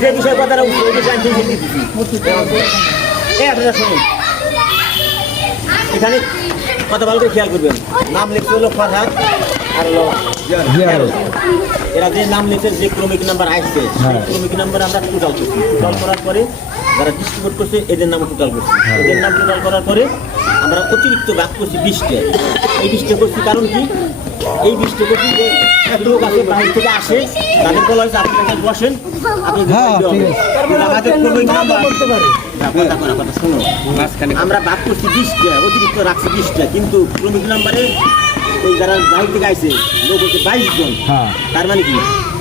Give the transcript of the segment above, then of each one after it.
যে বিষয় কথাটা এখানে কথা ভালো করে খেয়াল করবেন। নাম লিখতে হলো ফারহাদ আর এরা যে নাম লিখে যে ক্রমিক নাম্বার আসছে ক্রমিক নাম্বার আমরা টোটাল করছি। টোটাল করার পরে যারা ডিস্ট্রিবিউট করছে এদের নাম টোটাল করছি। এদের নাম টোটাল করার পরে আমরা অতিরিক্ত ভাগ করছি 20টা। এই 20টা করছি কারণ কি, এই 20টা করছি যে লোক আছে বাইরে থেকে আসে, তাদের বলা হয়েছে আপনি এখানে বসেন, আপনি আমাদের ক্রমিক নাম্বার করতে পারে কথা শুনো। আমরা ভাগ করছি 20টা, অতিরিক্ত রাখছি 20টা, কিন্তু ক্রমিক নাম্বারে ওই যারা বাইরে থেকে আইছে লোক হচ্ছে 22 জন। তার মানে কি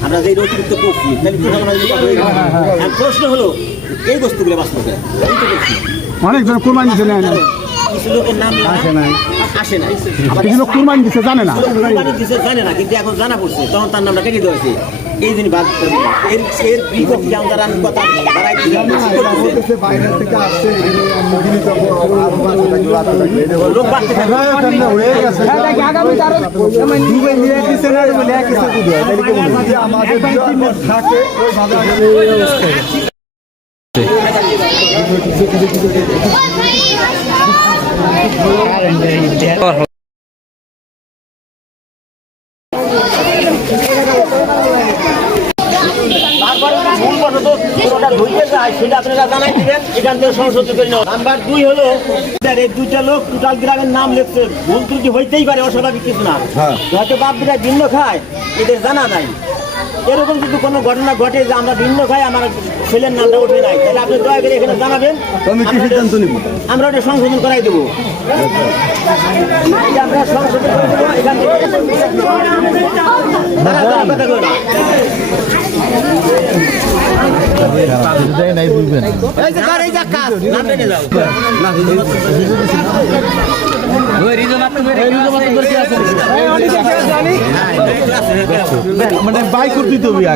আমরা যে অতিরিক্ত করছি প্রশ্ন হলো এই বস্তুগুলো বাস্তবে অনেকজন কুরবানি দিছে না, কিছু লোকের নাম আসে না, কিছু লোক কুরবানি দিছে জানে না, কিন্তু এখন জানা পড়ছে তখন তার নামটা কেটে দেওয়া হয়েছে। এই দিন বাদ এর বিপক্ষে আমরা কথা সেটা আপনারা জানাই দিবেন, এখান থেকে সংশোধন করে নেওয়া। নাম্বার 2 হলো এই 2টা লোক টোটাল গ্রামের নাম লিখছে, ভুল ত্রুটি হইতেই পারে, অস্বাভাবিক কিছু না, হয়তো বাপ বিটা ভিন্ন খায়, এদের জানা নাই। এরকম যদি কোনো ঘটনা ঘটে যে আমরা ভিন্ন খাই, আমার ছেলের নামটা উঠে নাই, তাহলে আপনি দয়া করে এখানে জানাবেন, আমরা ওটা সংশোধন করাই দেবো। আমরা সংশোধন করে দেবো এখান থেকে। মানে বাই করতে তো আগে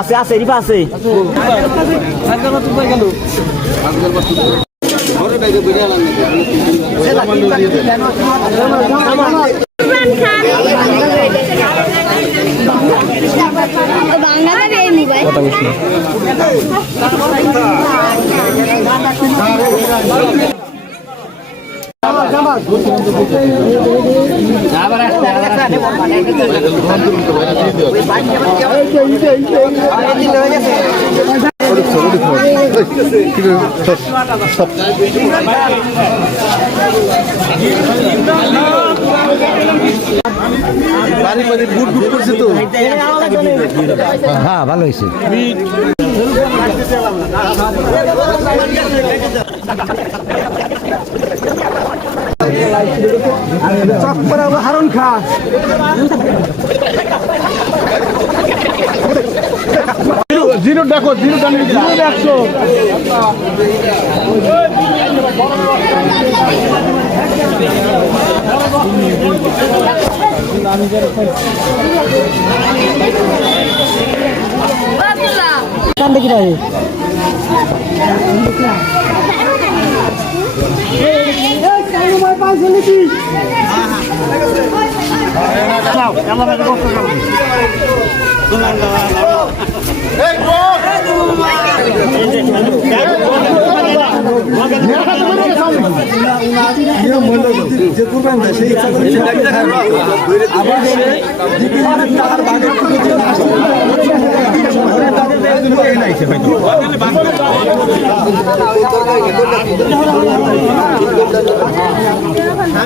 আছে আছে রিপা আছে হ্যাঁ ভালো হয়েছে হারুন খা জি জিরো দেখো জিরো টানি জিরো দেখছো কান দেখি ভাই যে করবেন না সেই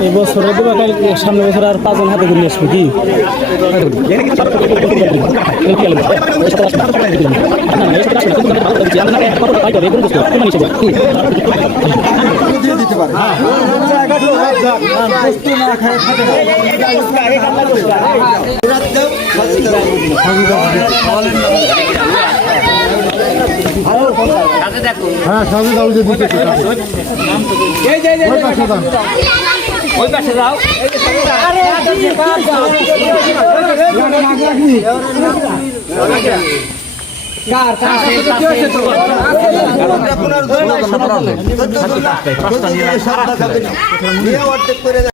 এই বছর সামনে বছর আর 5 জন হাতে ঘুরে আসবে কি দিতে পারে হ্যাঁ সাজে দাও যে দিতে ওই পাশে যাও কার